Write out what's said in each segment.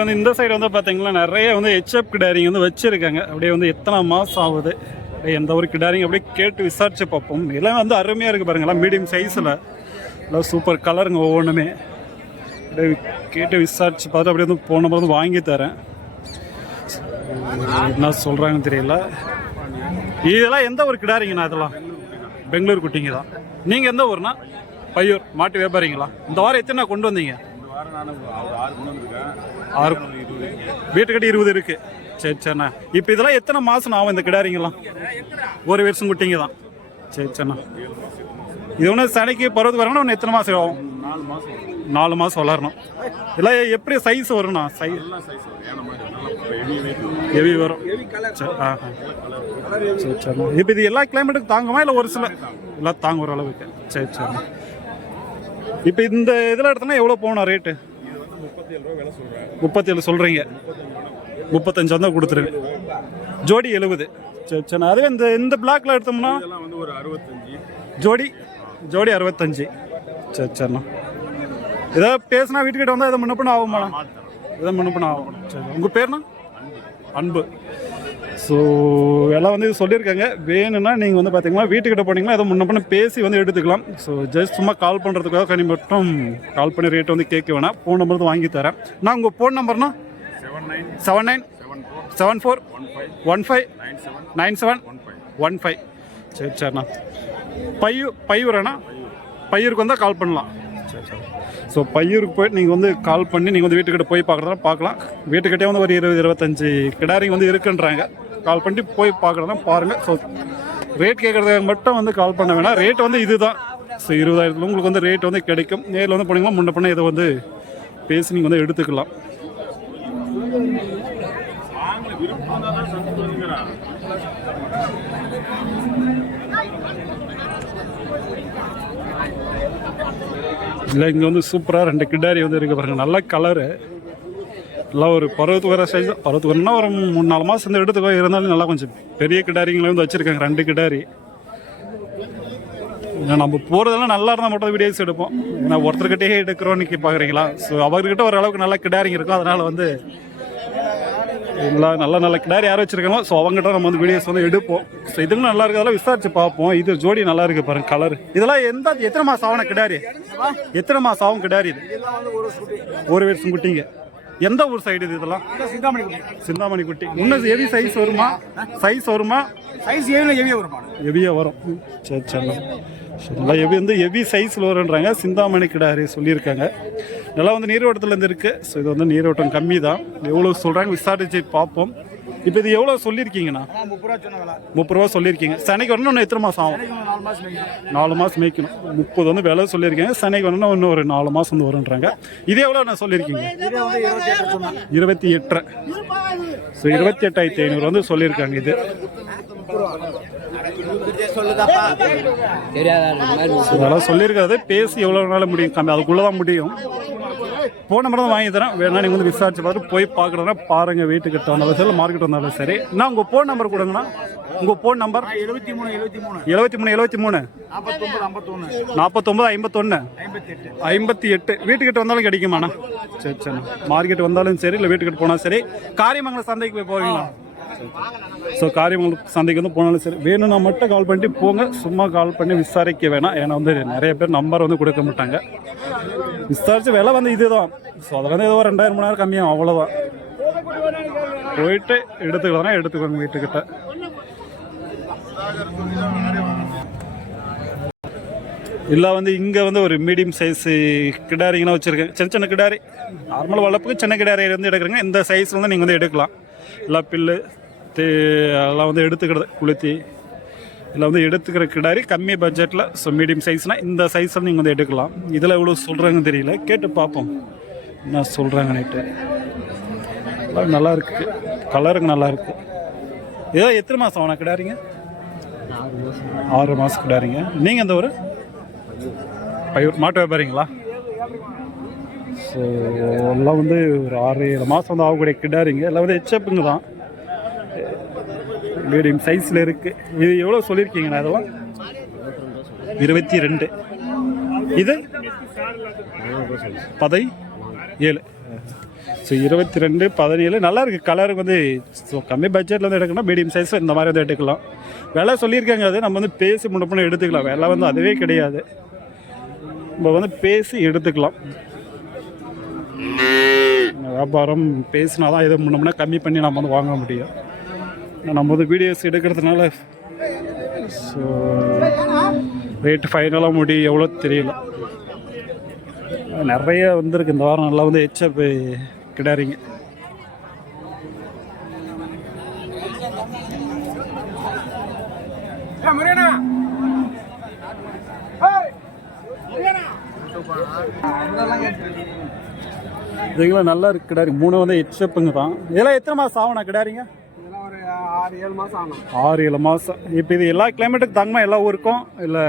வந்து இந்த சைடு வந்து பார்த்தீங்கன்னா நிறைய வந்து ஹெச்எப் கிடாரிங்க வந்து வச்சுருக்காங்க. அப்படியே வந்து எத்தனை மாதம் ஆகுது, எந்த ஒரு கிடாரிங்க அப்படியே கேட்டு விசாரித்து பார்ப்போம். எல்லாம் வந்து அருமையாக இருக்குது பாருங்களா, மீடியம் சைஸில் எல்லாம் சூப்பர் கலருங்க ஒவ்வொன்றுமே. அப்படியே கேட்டு விசாரித்து பார்த்து அப்படியே வந்து போன போது வாங்கி தரேன். என்ன சொல்கிறாங்கன்னு தெரியல. இதெல்லாம் எந்த ஒரு கிடாரிங்கண்ணா? இதெல்லாம் பெங்களூர் குட்டிங்க தான். நீங்கள் எந்த ஊர்னா? பையூர். மாட்டு வியாபாரிங்களா? இந்த வாரம் எத்தனை கொண்டு வந்தீங்க? 6. வீட்டுக்கிட்ட 20 இருக்குது. சரி சரிண்ணா. இப்போ இதெல்லாம் எத்தனை மாதம் ஆகும் இந்த கிடாரிங்கெல்லாம்? ஒரு வருஷம் குட்டிங்க தான். சரி சரிண்ணா. இது ஒன்று சனைக்கு பருவத்து வரணும். ஒன்று எத்தனை மாதம் ஆகும்? 4 மாதம் வளரணும். இதெல்லாம் எப்படி சைஸ் வரும்ண்ணா? ஹெவி வரும். சரி சரிண்ணா. இப்போ இது எல்லா கிளைமேட்டுக்கும் தாங்குமா இல்லை ஒரு சில எல்லாம் தாங்குற அளவுக்கு? சரி சரிண்ணா. இப்போ இந்த இதில் எடுத்தோன்னா எவ்வளோ போகணும் ரேட்டு? 37 சொல்கிறீங்க. 35 வந்தால் கொடுத்துருங்க. ஜோடி 70. சரி சரிண்ணா. அதுவே இந்த பிளாக்ல எடுத்தோம்னா ஜோடி 65. சரி சரிண்ணா. ஏதாவது பேசுனா வீட்டுக்கிட்ட வந்தால் எதை முன்னப்பண்ண ஆகுமா? எதை முன்னப்பண்ண ஆகும். சரி. உங்கள் பேர்னா? அன்பு. ஸோ எல்லாம் வந்து இது சொல்லியிருக்காங்க. வேணும்னா நீங்கள் வந்து பார்த்தீங்கன்னா வீட்டுக்கிட்ட போனீங்கன்னா எதை முன்னப்பண்ண பேசி வந்து எடுத்துக்கலாம். ஸோ ஜஸ்ட் சும்மா கால் பண்ணுறதுக்காக கனி மட்டும் கால் பண்ணி ரேட் வந்து கேட்க வேணாம். ஃபோன் நம்பர் வந்து வாங்கி தரேன். நான் உங்கள் ஃபோன் நம்பர்னா 797415979715. சரி சரிண்ணா. பையூரண்ணா? பையூருக்கு வந்தால் கால் பண்ணலாம். சரி சரி. ஸோ பையூருக்கு போய்ட்டு நீங்கள் வந்து கால் பண்ணி நீங்கள் வந்து வீட்டுக்கிட்ட போய் பார்க்குறதா பார்க்கலாம். வீட்டுக்கிட்டே வந்து ஒரு 20-25 கிடாரிங்க வந்து இருக்குன்றாங்க. கால் பண்ணி போய் பார்க்குறதா பாருங்கள். ஸோ ரேட் கேட்குறதுக்கு மட்டும் வந்து கால் பண்ண வேணாம். ரேட் வந்து இது தான். ஸோ 20,000 உங்களுக்கு வந்து ரேட் வந்து கிடைக்கும். நேரில் வந்து போனீங்கன்னா முன்ன பண்ண இதை வந்து பேசி நீங்கள் வந்து எடுத்துக்கலாம். இல்லை இங்கே வந்து சூப்பராக 2 கிடாரி வந்து இருக்குது பாருங்கள். நல்ல கலரு. எல்லாம் ஒரு பருவத்துக்கு வர சைஸ் தான். பருவத்துக்கு வரணும்னா ஒரு 3-4 மாதம் வந்து எடுத்துக்கோ. இருந்தாலும் நல்லா கொஞ்சம் பெரிய கிடாரிங்களை வந்து வச்சுருக்காங்க. 2 கிடாரி. நம்ம போகிறதெல்லாம் நல்லா இருந்தால் மட்டும் வீடியோஸ் எடுப்போம். ஏன்னா ஒருத்தர்கிட்டே எடுக்கிறோம் இன்றைக்கி பார்க்குறீங்களா. ஸோ அவர்கிட்ட ஓரளவுக்கு நல்ல கிடாரிங்க இருக்கும். அதனால் வந்து எல்லாம் நல்ல கிடாரி யாரும் வச்சுருக்காங்களோ ஸோ அவங்ககிட்ட நம்ம வந்து வீடியோஸ் வந்து எடுப்போம். ஸோ இதுவும் நல்லா இருக்குது. அதெல்லாம் விசாரிச்சு பார்ப்போம். இது ஜோடி நல்லா இருக்குது பாருங்கள் கலர். இதெல்லாம் எத்தனை மாதம் ஆகும் கிடாரி? எத்தனை மாதம் ஆகும் கிடாரி? இது ஒரு வருஷம் குட்டிங்க. எந்த ஊர் சைடு இது? இதெல்லாம் சிந்தாமணி குட்டி. இன்னும் ஹெவி சைஸ் வருமா? ஹெவியாக வரும். சரி சரி. நல்லா ஹெவி வந்து ஹெவி சைஸில் வருன்றாங்க. சிந்தாமணி கிடாரி சொல்லியிருக்காங்க. நல்லா வந்து நீரோட்டத்துலேருந்து இருக்குது. ஸோ இது வந்து நீரோட்டம் கம்மி தான். எவ்வளோ சொல்கிறாங்க விசாரிச்சு பார்ப்போம். இப்போ இது எவ்வளோ சொல்லியிருக்கீங்கண்ணா? 30 ரூபா சொல்லியிருக்கீங்க. சனைக்கு வரணும் இன்னும் எத்தனை மாதம் ஆகும்? 4 மாதம் மேய்க்கணும். 30 வந்து விலை சொல்லியிருக்கீங்க. சனைக்கு வரணும்னா இன்னும் ஒரு 4 மாதம் வந்து வருன்றாங்க. இது எவ்வளோ நான் சொல்லியிருக்கீங்க? 28. ஸோ 28,500 வந்து சொல்லியிருக்காங்க. இது அதெல்லாம் சொல்லியிருக்காது. பேசி எவ்வளோ நாள் முடியும்? கம்மி அதுக்குள்ளே தான் முடியும். ஃபோன் நம்பர் தான் வாங்கி தரேன். வேணா நீங்கள் வந்து விசாரிச்சு பார்த்து போய் பார்க்குறதுனா பாருங்கள். வீட்டுக்கிட்ட வந்தாலும் சரி மார்க்கெட் வந்தாலும் சரி. நான் உங்கள் ஃபோன் நம்பர் கொடுங்கண்ணா. உங்கள் ஃபோன் நம்பர் 73 49 58. வீட்டுக்கிட்ட வந்தாலும் கிடைக்குமாண்ணா? சரி சரி. மார்க்கெட் வந்தாலும் சரி இல்லை வீட்டுக்கிட்ட போனாலும் சரி. காரியமங்கலம் சந்தைக்கு போய் போவீங்களா? ஸோ காரியமங்கலம் சந்தைக்கு வந்து போனாலும் சரி. வேணும்னா மட்டும் கால் பண்ணிட்டு போங்க. சும்மா கால் பண்ணி விசாரிக்க வேணாம். ஏன்னா வந்து நிறைய பேர் நம்பர் வந்து கொடுக்க மாட்டாங்க. விசாரிச்சு விலை வந்து இதுதான். ஸோ அதில் வந்து ஏதோ 2,000-3,000 கம்மியாகும். அவ்வளோதான். போயிட்டு எடுத்துக்கலாம் எடுத்துக்கோங்க வீட்டுக்கிட்ட. இல்லை வந்து இங்கே வந்து ஒரு மீடியம் சைஸு கிடாரிங்கெல்லாம் வச்சுருக்கேன். சின்ன கிடாரி நார்மல் வளர்ப்புக்கு சின்ன கிடாரி வந்து எடுக்கிறீங்க. இந்த சைஸில் வந்து நீங்கள் வந்து எடுக்கலாம். இல்லை பில்லு எல்லாம் வந்து எடுத்துக்கிறது குளுத்தி இதில் வந்து எடுத்துக்கிற கிடாரி கம்மி பட்ஜெட்டில். ஸோ மீடியம் சைஸ்னால் இந்த சைஸில் நீங்கள் வந்து எடுக்கலாம். இதில் எவ்வளோ சொல்கிறாங்கன்னு தெரியல. கேட்டு பார்ப்போம் என்ன சொல்கிறாங்க. நைட்டு நல்லா இருக்குது. கலருக்கு நல்லா இருக்குது. ஏதோ எத்தனை மாதம் ஆனா கிடாரிங்க? 6 மாதம் கிடாரிங்க. நீங்கள் எந்த ஊர்? பையூர். மாட்டு வியாபாரிங்களா? ஸோ எல்லாம் வந்து ஒரு 6-7 மாதம் வந்து ஆகக்கூடிய கிடாரிங்க. எல்லாம் வந்து ஹெச்எப்புங்க தான். மீடியம் சைஸில் இருக்குது. இது எவ்வளோ சொல்லியிருக்கீங்கண்ணா? அதெல்லாம் 22. இது 17. ஸோ 22 17 நல்லா இருக்குது கலருக்கு வந்து. ஸோ கம்மி பட்ஜெட்டில் வந்து எடுக்கணும், மீடியம் சைஸில் இந்த மாதிரி வந்து எடுத்துக்கலாம். விலை சொல்லியிருக்காங்க, அது நம்ம வந்து பேசி முன்னப்பண்ண எடுத்துக்கலாம். விலை வந்து அதுவே கிடையாது, நம்ம வந்து பேசி எடுத்துக்கலாம். வியாபாரம் பேசினா தான் எதுவும் முன்னம்னா கம்மி பண்ணி நம்ம வந்து வாங்க முடியும். நம்ம வந்து வீடியோஸ் எடுக்கிறதுனால ஸோ ரேட்டு ஃபைனலாக முடியும் எவ்வளோ தெரியல. நிறைய வந்துருக்கு இந்த வாரம், நல்லா வந்து ஹெச்எப் கிடாரிங்க. இதுங்களா நல்லா இருக்கு கிடாரி. 3 வந்து ஹெச்எப்புங்க தான். இதெல்லாம் எத்தனை மாதம் ஆகும்ண்ணா கிடாரிங்க? 6-7 மாதம். இப்போ இது எல்லா கிளைமேட்டுக்கு தாங்குமா? எல்லா ஊருக்கும் இல்லை?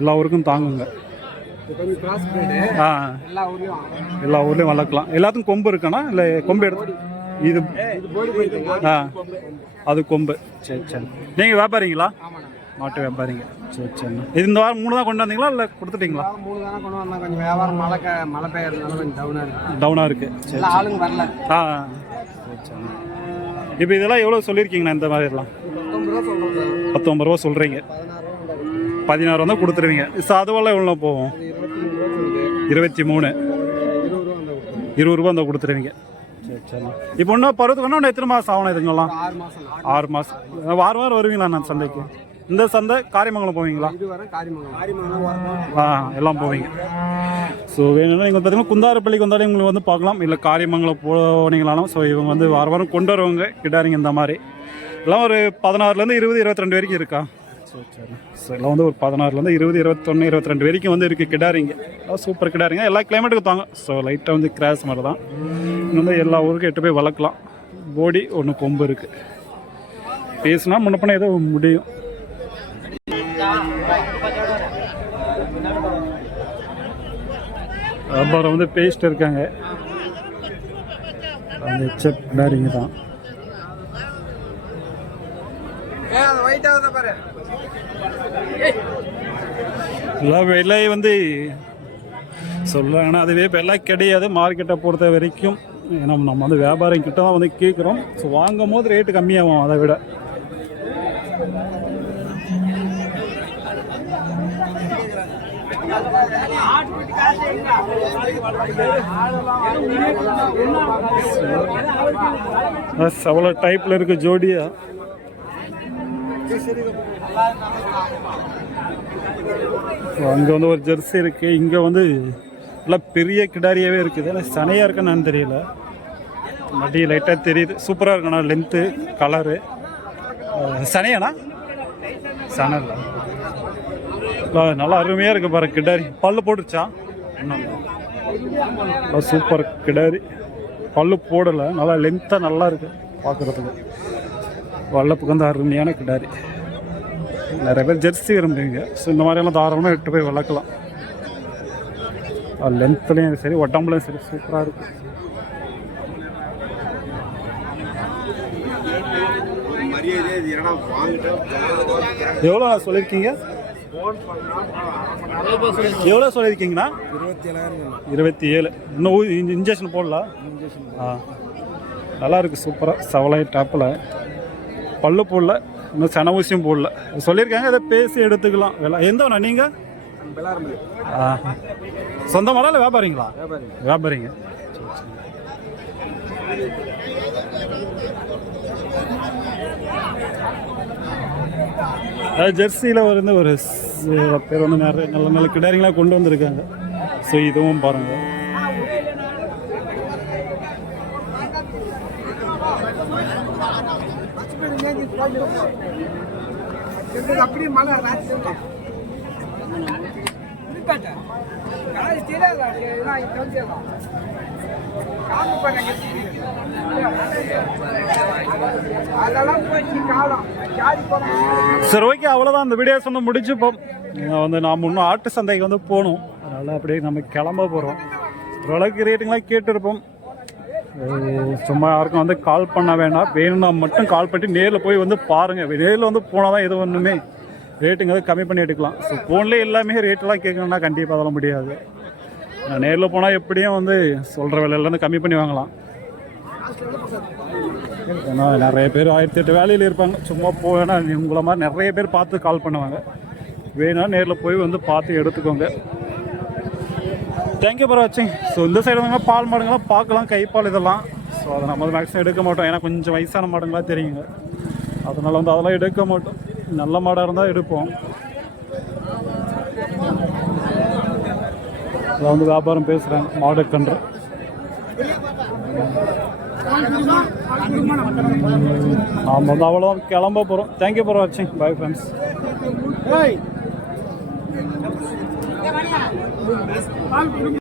எல்லா ஊருக்கும் தாங்குங்க. எல்லா ஊர்லேயும் வளர்க்கலாம். எல்லாத்துக்கும் கொம்பு இருக்குண்ணா? இல்லை கொம்பு எடுத்து இது அது கொம்பு. சரி சரி. நீங்கள் வியாபாரிங்களா? மாட்டு வியாபாரிங்க. சரி சரிண்ணா. இது இந்த வாரம் 3 தான் கொண்டு வந்தீங்களா இல்லை கொடுத்துட்டீங்களா? 3 தானே கொண்டு வந்தாங்க. கொஞ்சம் வியாபாரம் மழை பெய்யறதுனால கொஞ்சம் டவுனாக இருக்குது. சரி ஆளுங்க வரல. சரி சரிண்ணா. இப்போ இதெல்லாம் எவ்வளோ சொல்லியிருக்கீங்கண்ணா? இந்த மாதிரிலாம் 19 ரூபா சொல்கிறீங்க. 16 தான் கொடுத்துருவீங்க. ஸோ அதுவெல்லாம் எவ்வளோ போகும்? 23 20 ரூபா தான் கொடுத்துருவீங்க. சரி சரிண்ணா. இப்போ இன்னும் பருவத்துக்கு இன்னும் எத்தனை மாதம் ஆகணும் இதுங்கெல்லாம்? 6 மாதம். வாரம் வாரம் வருவீங்களா நான் சந்தைக்கு? இந்த சந்தை காரியமங்கலம் போவீங்களா? எல்லாம் போவீங்க. ஸோ வேணும்னா நீங்கள் பார்த்தீங்கன்னா குந்தாரப்பள்ளிக்கு வந்தாலே உங்களுக்கு வந்து பார்க்கலாம், இல்லை காரியமங்கலம் போனீங்களாலும். ஸோ இவங்க வந்து வாரம் வாரம் கொண்டு வருவாங்க கிடாரிங்க இந்த மாதிரி. எல்லாம் ஒரு 16லேருந்து 20 22 வரைக்கும் இருக்கா? சரி சரி. ஸோ எல்லாம் வந்து ஒரு 16லேருந்து 20 21 22 வரைக்கும் வந்து இருக்குது கிடாரிங்க. எல்லாம் சூப்பர் கிடாரிங்க. எல்லா கிளைமேட்டுக்கும் தாங்க. ஸோ லைட்டாக வந்து கிராஸ் மாதிரி தான். இங்கே வந்து எல்லா ஊருக்கும் எட்டு போய் வளர்க்கலாம். போடி ஒன்று கொம்பு இருக்குது. பேசினா முன்ன பண்ண ஏதோ முடியும். வியாபாரம் வந்து பேஸ்ட் இருக்காங்க. அந்த ஹெச்எப் கிடாரிங்க தான். எல்லாம் விலை வந்து சொல்லுவாங்கன்னா அதுவே இப்போ எல்லாம் கிடையாது. மார்க்கெட்டை பொறுத்த வரைக்கும் நம்ம வந்து வியாபாரம் கிட்ட தான் வந்து கேட்குறோம். ஸோ வாங்கும் போது ரேட்டு கம்மியாகும் அதை விட. அவ்வளோ டைப்பில் இருக்குது ஜோடியா. அங்கே வந்து ஒரு ஜெர்சி இருக்குது. இங்கே வந்து எல்லாம் பெரிய கிடாரியாகவே இருக்குது. ஆனால் சனையாக இருக்குன்னு தெரியல, மடி லைட்டாக தெரியுது. சூப்பராக இருக்குண்ணா. Length colour. சனையாண்ணா? சனை இல்லை, நல்லா அருமையாக இருக்குது பாரு கிடாரி. பல்லு போட்டுருச்சா? சூப்பர் கிடாரி. பல்லு போடலை, நல்லா லென்த்தாக நல்லா இருக்குது பார்க்குறதுக்கு. வல்லப்புக்கு வந்து அருமையான கிடாரி. நிறைய பேர் ஜெர்சி விரும்புவீங்க. ஸோ இந்த மாதிரியெல்லாம் தாராளமாக இட்டு போய் வளர்க்கலாம். லென்த்துலேயும் சரி உடம்புலையும் சரி சூப்பராக இருக்குது. எவ்வளோ சொல்லியிருக்கீங்க? எவ்வளோ சொல்லியிருக்கீங்கண்ணா? 27. இன்னும் இன்ஜெக்ஷன் போடலாம். நல்லா இருக்குது சூப்பராக. சவலை டாப்பில் பல்லு போடல, இன்னும் சன ஊசியும் போடல. சொல்லியிருக்காங்க அதை பேசி எடுத்துக்கலாம். எந்தவண்ணா நீங்கள்? சொந்தமாலாம் இல்லை வியாபாரிங்களா? வியாபாரிங்க. ஜெர்சியில் வந்து ஒரு பேர் வந்து நிறைய நல்ல நல்ல கிடாரிங்களாக கொண்டு வந்திருக்காங்க. ஸோ இதுவும் பாருங்கள். அப்படியே மழை சரி ஓகே, அவ்வளோதான். அந்த வீடியோஸ் வந்து முடிச்சுப்போம். வந்து நாம் இன்னும் ஆட்டு சந்தைக்கு வந்து போகணும். அதனால் அப்படியே நம்ம கிளம்ப போகிறோம். ஓரளவுக்கு ரேட்டுங்களாம் கேட்டுருப்போம். சும்மா யாருக்கும் வந்து கால் பண்ண வேண்டாம். வேணும்னா மட்டும் கால் பண்ணி நேரில் போய் வந்து பாருங்கள். நேரில் வந்து போனால் தான் எது ஒன்றுமே ரேட்டுங்க வந்து கம்மி பண்ணி எடுக்கலாம். ஸோ ஃபோன்லேயே எல்லாமே ரேட்டெல்லாம் கேட்கணுன்னா கண்டிப்பாக அதெல்லாம் முடியாது. நான் நேரில் போனால் எப்படியும் வந்து சொல்கிற விலையிலேருந்து கம்மி பண்ணி வாங்கலாம். ஏன்னா நிறைய பேர் 1008 வேலையில் இருப்பாங்க. சும்மா போவேன்னா உங்களை மாதிரி நிறைய பேர் பார்த்து கால் பண்ணுவாங்க. வேணா நேரில் போய் வந்து பார்த்து எடுத்துக்கோங்க. தேங்க்யூ ஃபார் வாட்சிங். ஸோ இந்த சைடு வந்து பால் மாடுங்களாம் பார்க்கலாம், கைப்பால் இதெல்லாம். ஸோ அதை நம்ம மேக்ஸிமம் எடுக்க மாட்டோம். ஏன்னா கொஞ்சம் வயசான மாடுங்களாம் தெரியுங்க. அதனால் வந்து அதெல்லாம் எடுக்க மாட்டோம். நல்ல மாடாக இருந்தால் எடுப்போம். அதை வந்து வியாபாரம் பேசுகிறாங்க மாடு கன்று. நாம் வந்து அவ்வளோதான் கிளம்ப போகிறோம். தேங்க்யூ ஃபார் வாட்சிங். Bye friends.